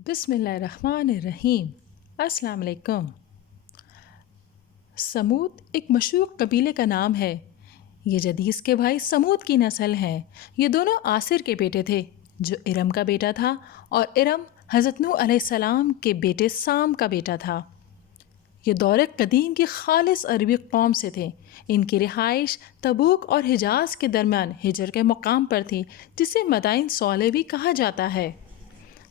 بسم اللہ الرحمن الرحیم۔ السلام علیکم۔ سمود ایک مشہور قبیلے کا نام ہے۔ یہ جدیس کے بھائی سمود کی نسل ہیں۔ یہ دونوں آصر کے بیٹے تھے جو ارم کا بیٹا تھا، اور ارم حضرت نوح علیہ السلام کے بیٹے سام کا بیٹا تھا۔ یہ دور قدیم کی خالص عربی قوم سے تھے۔ ان کی رہائش تبوک اور حجاز کے درمیان ہجر کے مقام پر تھی، جسے مدائن صالح بھی کہا جاتا ہے۔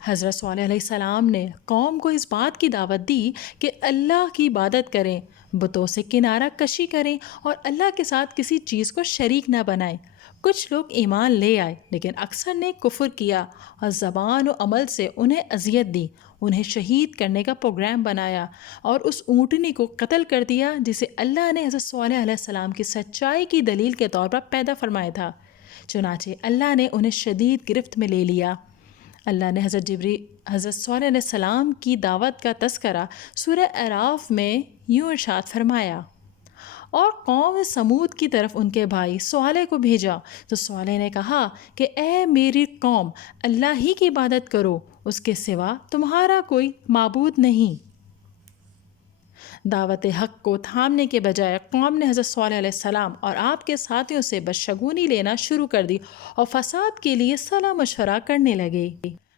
حضرت صالح علیہ السلام نے قوم کو اس بات کی دعوت دی کہ اللہ کی عبادت کریں، بتوں سے کنارہ کشی کریں اور اللہ کے ساتھ کسی چیز کو شریک نہ بنائیں۔ کچھ لوگ ایمان لے آئے، لیکن اکثر نے کفر کیا اور زبان و عمل سے انہیں اذیت دی۔ انہیں شہید کرنے کا پروگرام بنایا اور اس اونٹنی کو قتل کر دیا جسے اللہ نے حضرت صالح علیہ السلام کی سچائی کی دلیل کے طور پر پیدا فرمایا تھا۔ چنانچہ اللہ نے انہیں شدید گرفت میں لے لیا۔ اللہ نے حضرت صالح علیہ السلام کی دعوت کا تذکرہ سورہ اعراف میں یوں ارشاد فرمایا، اور قوم سمود کی طرف ان کے بھائی صالح کو بھیجا تو صالح نے کہا کہ اے میری قوم، اللہ ہی کی عبادت کرو، اس کے سوا تمہارا کوئی معبود نہیں۔ دعوت حق کو تھامنے کے بجائے قوم نے حضرت صالح علیہ السلام اور آپ کے ساتھیوں سے بدشگونی لینا شروع کر دی اور فساد کے لیے صلاح مشورہ کرنے لگے۔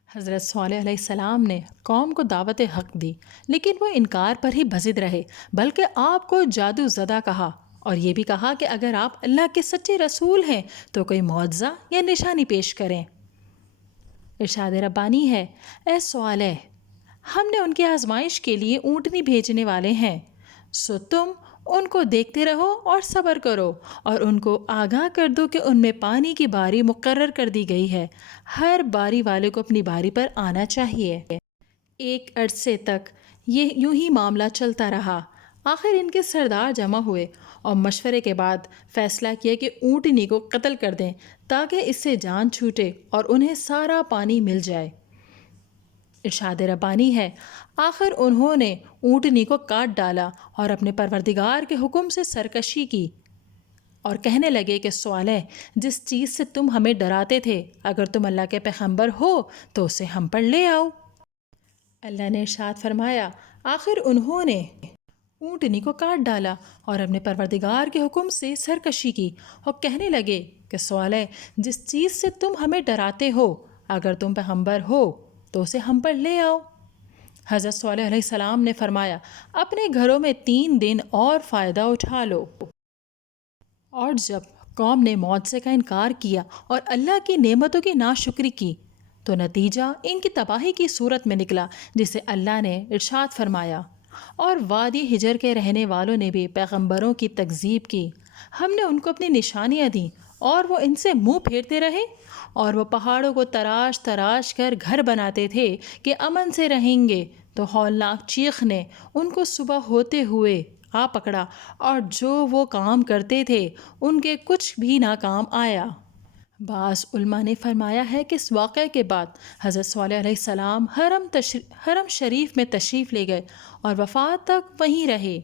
حضرت صالح علیہ السلام نے قوم کو دعوت حق دی، لیکن وہ انکار پر ہی بزد رہے، بلکہ آپ کو جادو زدہ کہا اور یہ بھی کہا کہ اگر آپ اللہ کے سچے رسول ہیں تو کوئی معجزہ یا نشانی پیش کریں۔ ارشاد ربانی ہے، اے صالح، ہم نے ان کی آزمائش کے لیے اونٹنی بھیجنے والے ہیں، سو تم ان کو دیکھتے رہو اور صبر کرو، اور ان کو آگاہ کر دو کہ ان میں پانی کی باری مقرر کر دی گئی ہے، ہر باری والے کو اپنی باری پر آنا چاہیے۔ ایک عرصے تک یہ یوں ہی معاملہ چلتا رہا۔ آخر ان کے سردار جمع ہوئے اور مشورے کے بعد فیصلہ کیا کہ اونٹنی کو قتل کر دیں تاکہ اس سے جان چھوٹے اور انہیں سارا پانی مل جائے۔ ارشاد ربانی ہے، آخر انہوں نے اونٹنی کو کاٹ ڈالا اور اپنے پروردگار کے حکم سے سرکشی کی اور کہنے لگے کہ صالح، جس چیز سے تم ہمیں ڈراتے تھے، اگر تم اللہ کے پیغمبر ہو تو اسے ہم پر لے آؤ۔ اللہ نے ارشاد فرمایا، آخر انہوں نے اونٹنی کو کاٹ ڈالا اور اپنے پروردگار کے حکم سے سرکشی کی اور کہنے لگے کہ صالح، جس چیز سے تم ہمیں ڈراتے ہو، اگر تم پیغمبر ہو تو اسے ہم پر لے آؤ۔ حضرت صالح علیہ السلام نے فرمایا، اپنے گھروں میں 3 دن اور فائدہ اٹھا لو۔ اور جب قوم نے معجزے کا انکار کیا اور اللہ کی نعمتوں کی ناشکری کی تو نتیجہ ان کی تباہی کی صورت میں نکلا، جسے اللہ نے ارشاد فرمایا، اور وادی ہجر کے رہنے والوں نے بھی پیغمبروں کی تکذیب کی۔ ہم نے ان کو اپنی نشانیاں دیں اور وہ ان سے منہ پھیرتے رہے، اور وہ پہاڑوں کو تراش تراش کر گھر بناتے تھے کہ امن سے رہیں گے، تو ہولناک چیخ نے ان کو صبح ہوتے ہوئے آ پکڑا، اور جو وہ کام کرتے تھے ان کے کچھ بھی ناکام آیا۔ بعض علماء نے فرمایا ہے کہ اس واقعے کے بعد حضرت صالح علیہ السلام حرم شریف میں تشریف لے گئے اور وفات تک وہیں رہے۔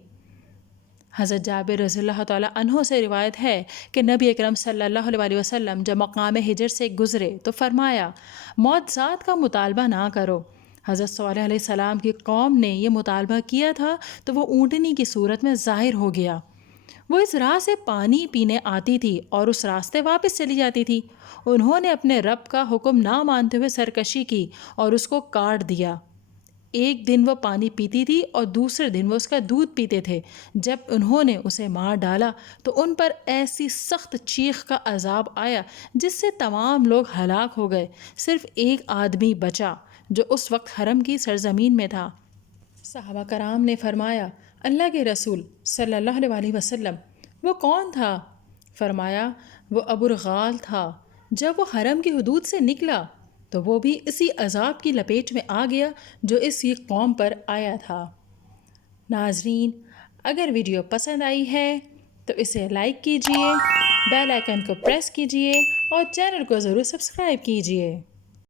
حضرت جابر رضی اللہ تعالیٰ عنہ سے روایت ہے کہ نبی اکرم صلی اللہ علیہ وسلم جب مقام ہجر سے گزرے تو فرمایا، معجزات کا مطالبہ نہ کرو۔ حضرت صالح علیہ السلام کی قوم نے یہ مطالبہ کیا تھا تو وہ اونٹنی کی صورت میں ظاہر ہو گیا۔ وہ اس راہ سے پانی پینے آتی تھی اور اس راستے واپس چلی جاتی تھی۔ انہوں نے اپنے رب کا حکم نہ مانتے ہوئے سرکشی کی اور اس کو کاٹ دیا۔ ایک دن وہ پانی پیتی تھی اور دوسرے دن وہ اس کا دودھ پیتے تھے۔ جب انہوں نے اسے مار ڈالا تو ان پر ایسی سخت چیخ کا عذاب آیا جس سے تمام لوگ ہلاک ہو گئے، صرف ایک آدمی بچا جو اس وقت حرم کی سرزمین میں تھا۔ صحابہ کرام نے فرمایا، اللہ کے رسول صلی اللہ علیہ وسلم، وہ کون تھا؟ فرمایا، وہ ابو الغال تھا۔ جب وہ حرم کی حدود سے نکلا تو وہ بھی اسی عذاب کی لپیٹ میں آ گیا جو اس کی قوم پر آیا تھا۔ ناظرین، اگر ویڈیو پسند آئی ہے تو اسے لائک کیجئے، بیل آئیکن کو پریس کیجئے اور چینل کو ضرور سبسکرائب کیجئے۔